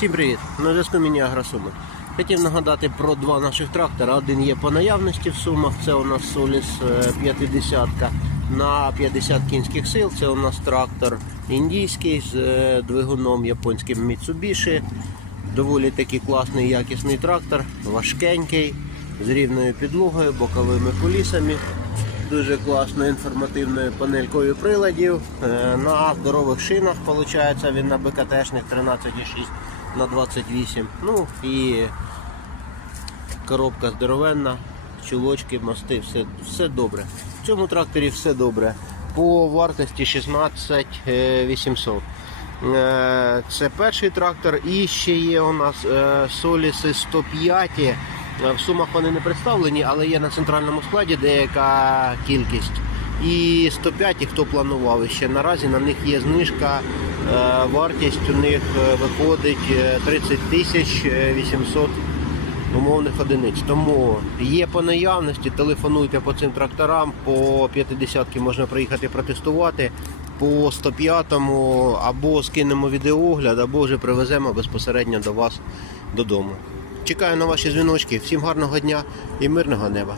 Всім привіт! На зв'язку мені Агросуми. Хотів нагадати про два наших трактора. Один є по наявності в сумах. Це у нас Соліс е, 50 на 50 кінських сил. Це у нас трактор індійський з е, двигуном японським Mitsubishi. Доволі такий класний якісний трактор, важкенький, з рівною підлогою, боковими колісами. Дуже класною інформативною панелькою приладів. Е, На здорових шинах виходить він на БКТшних 13,6 на 28. Ну і коробка здоровенна, чулочки, мости, все, все добре. В цьому тракторі все добре. По вартості 16 е, 800. Е, Це перший трактор. І ще є у нас е, Соліси 105. Е, В сумах вони не представлені, але є на центральному складі деяка кількість. І 105, і хто планував ще наразі на них є знижка. Е, Вартість у них е, виходить е, 30 тисяч е, 800 умовних одиниць. Тому є по наявності, телефонуйте по цим тракторам, по 50 можна приїхати протестувати, по 105-му або скинемо відеоогляд, або вже привеземо безпосередньо до вас додому. Чекаю на ваші дзвіночки. Всім гарного дня і мирного неба.